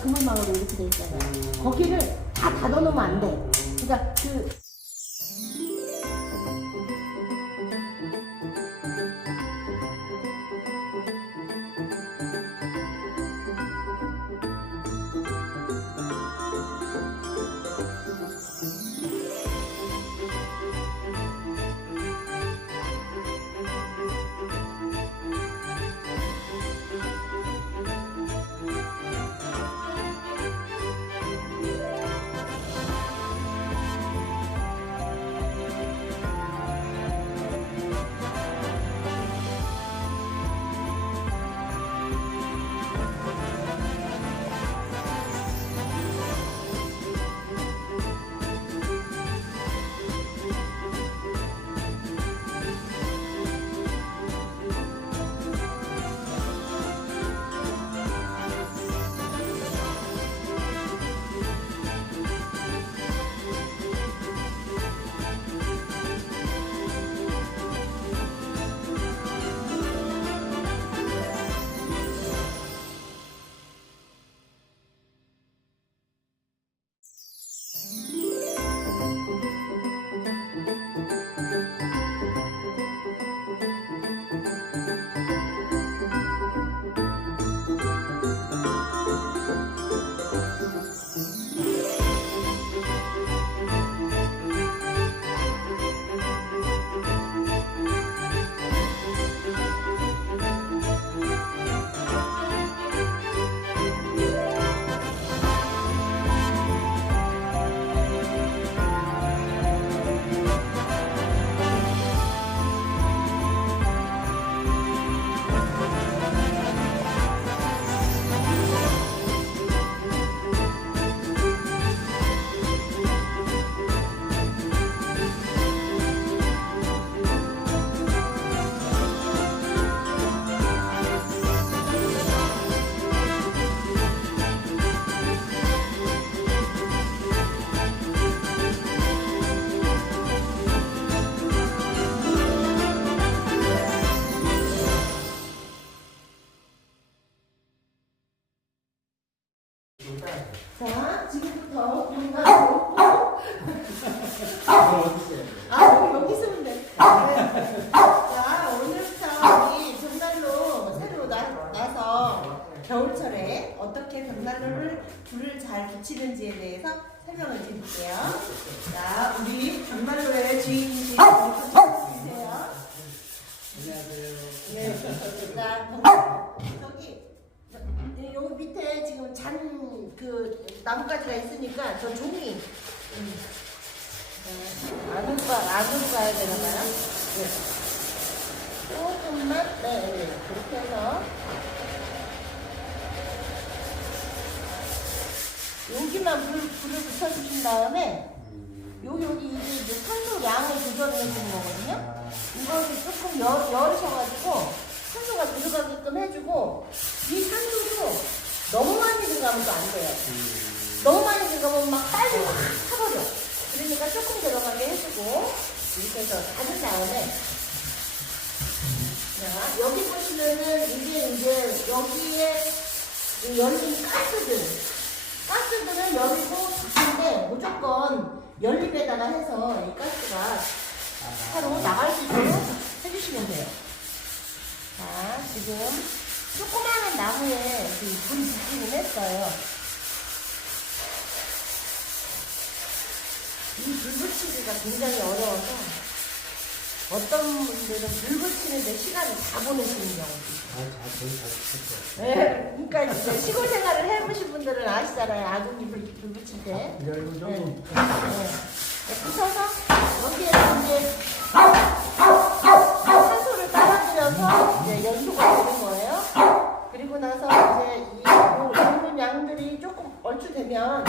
그물망으로 이렇게 돼 있잖아요. 거기를 다 닫아놓으면 안 돼. 그러니까 자, 지금부터 병나루. 여기 있으면 돼. 자, 오늘부터 우리 벽난로 새로 나서 겨울철에 어떻게 벽난로를 불을 잘 붙이는지에 대해서 설명을 드릴게요. 자, 우리 벽난로의 주인이신 주세요. 안녕하세요. 네. 자, 저기 여기 밑에 지금 나뭇가지가 있으니까 저 종이 안으로 가야 되나요? 네. 조금만 네, 그렇게 해서 여기만 불을 붙여주신 다음에 여기 이제 산소 양을 조절해 주는 거거든요. 이거를 조금 열으셔가지고 산소가 들어가게끔 해주고, 이 산소도 너무 많이 들어가면 또 안 돼요. 너무 많이 들어가면 막 빨리 확 타버려. 그러니까 조금 들어가게 해주고, 이렇게 해서 닫은 다음에, 자, 여기 보시면은 이제 여기에 열린 가스들은 열리고 닫는데 무조건 연립에다가 해서 이 가스가 바로 나갈 수 있도록 해주시면 돼요. 자, 지금 조그마한 나무에 불이 붙기는 했어요. 이 불 붙이기가 굉장히 어려워서 어떤 분들은 불 붙이는데 시간을 다 보내시는 경우도 있어요. 네, 그러니까 이제 시골 생활을 해보신 분들은 아시잖아요. 아궁이 불 붙일 때. 네. 붙여서 여기에서 이제 산소를 빨아들여서 이제 연소가 되는 거예요. 그리고 나서 이제 이 굵은 양들이 조금 얼추되면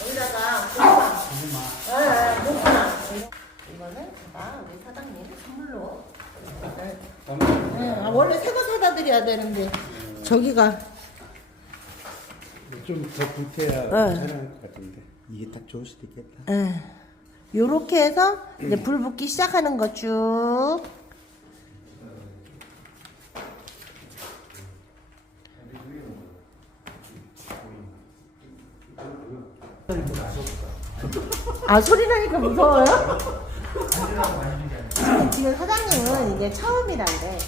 여기다가 고구마. 이거는 우리 사장님 선물로. 원래 새거 사다 드려야 되는데 저기가 좀 더 불태야 괜찮을 것 같은데 이게 딱 좋을 수도 있겠다. 요렇게 해서 이제 불 붙기 시작하는 거 쭉. 아, 소리 나니까 무서워요? 지금 사장님은 이게 처음이란데.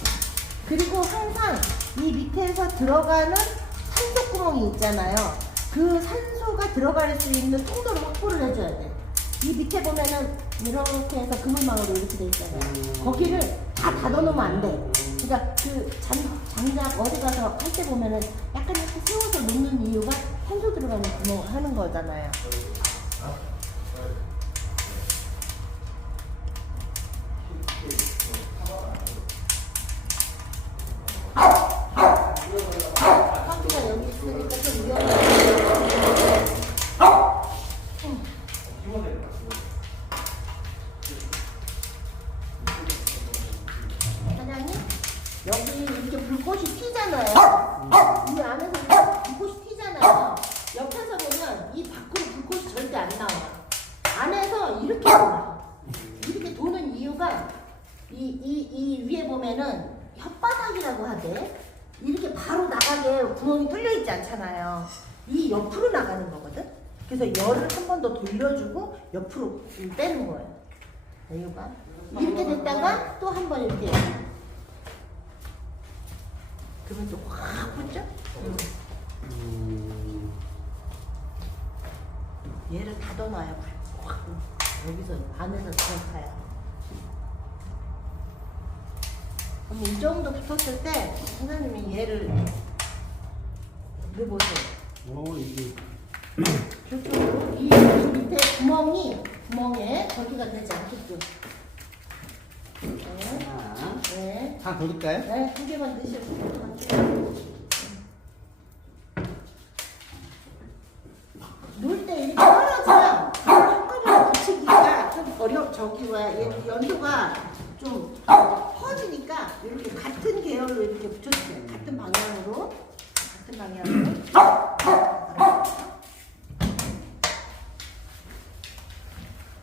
그리고 항상 이 밑에서 들어가는 산소 구멍이 있잖아요. 그 산소가 들어갈 수 있는 통로를 확보를 해줘야 돼. 이 밑에 보면은 이렇게 해서 그물망으로 이렇게 돼 있잖아요. 거기를 다 닫아놓으면 안 돼. 그러니까 그 장작 어디 가서 할 때 보면은 약간 이렇게 세워서 놓는 이유가 산소 들어가는 구멍 하는 거잖아요. 커피가 여기 있으니까 좀 위험해. 사장님, 여기 이렇게 불꽃이 튀잖아요. 이 안에서 불꽃이 튀잖아요. 옆에서 보면 이 밖으로 불꽃이 절대 안 나와. 안에서 이렇게 돌아. 이렇게 도는 이유가 이 위에 보면은 혓바닥이라고 하대. 이렇게 바로 나가게 구멍이 뚫려 있지 않잖아요. 이 옆으로 나가는 거거든. 그래서 열을 한 번 더 돌려주고 옆으로 빼는 거예요. 이유가 이렇게 됐다가 또 한 번 이렇게. 그러면 또 확 붙죠? 얘를 닫아놔야 확 여기서 안에서 들어가요. 그럼 이 정도 붙었을 때 선생님이 얘를 넣어보세요. 이게 저쪽으로 이 밑에 구멍에 거기가 되지 않겠죠. 네. 하나. 네. 다 돌릴까요? 네, 두 개만 넣으시고. 놓을 때 이렇게 떨어지면 한꺼번에 붙이기가 좀 연도가 좀 퍼지니까 이렇게 같은 계열로 이렇게 붙여주세요. 같은 방향으로.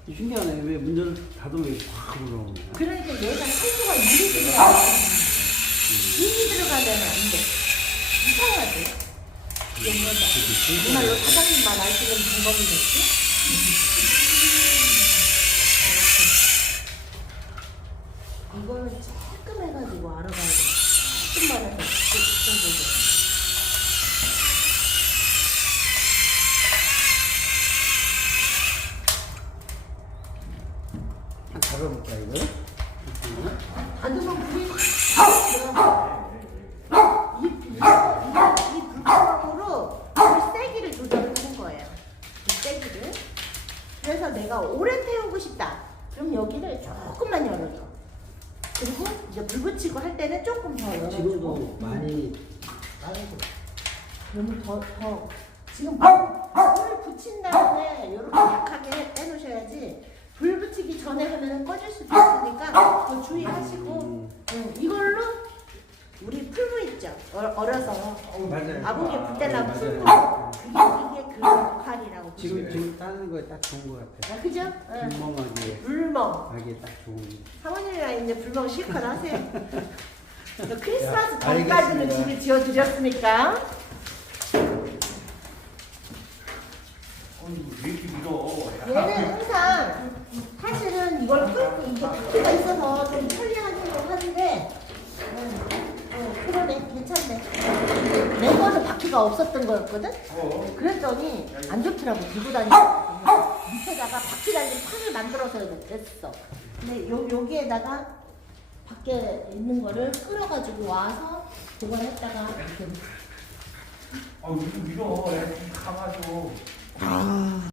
신기하네. 왜 문제를 닫으면 확 올라오냐. 그러니까 얘가 산소가 이리 들어가면 안 돼. 이상하지? 정말로 사장님만 알 수 있는 방법이겠지? 이거는 조금 해가지고 알아봐야 돼. 조금만 해서 붙여보고. 한 잡아볼까 이거? 닫으면 불이 확 들어가. 이 불구멍으로 불 세기를 조절하는 거예요. 불 세기를. 그래서 내가 오래 태우고 싶다. 그럼 여기를 조금만 열어줘. 그리고 이제 불 붙이고 할 때는 조금 더 열어주고. 지금도 많이 그러면 더 지금 불을 붙인 다음에 이렇게 약하게 해놓으셔야지. 불 붙이기 전에 하면 꺼질 수도 있으니까 더 주의하시고. 이걸로 우리 풀무 있죠? 얼어서 맞아요. 아궁이 불때라고 풀무. 맞아요. 이게 그 역할이라고 지금 따는 거에 딱 좋은 거 같아. 그죠? 불멍하기에 불멍. 하기에 딱 좋은. 사모님이랑 이제 불멍 실컷 하세요. 크리스마스 야, 전까지는 알겠습니다. 집을 지어드렸으니까. 왜 이렇게 밀어? 얘는 항상 사실은 이걸 끌고 이게 바퀴가 있어서 좀 편리하려고 하는데 그러네 괜찮네. 내 거는 바퀴가 없었던 거였거든. 그랬더니 안 좋더라고 들고 다니고 밑에다가 바퀴 달린 판을 만들어서 냈어. 근데 여기에다가 밖에 있는 거를 끌어가지고 와서 그걸 했다가 이렇게. 이렇게 밀어. 야, 가마도. 아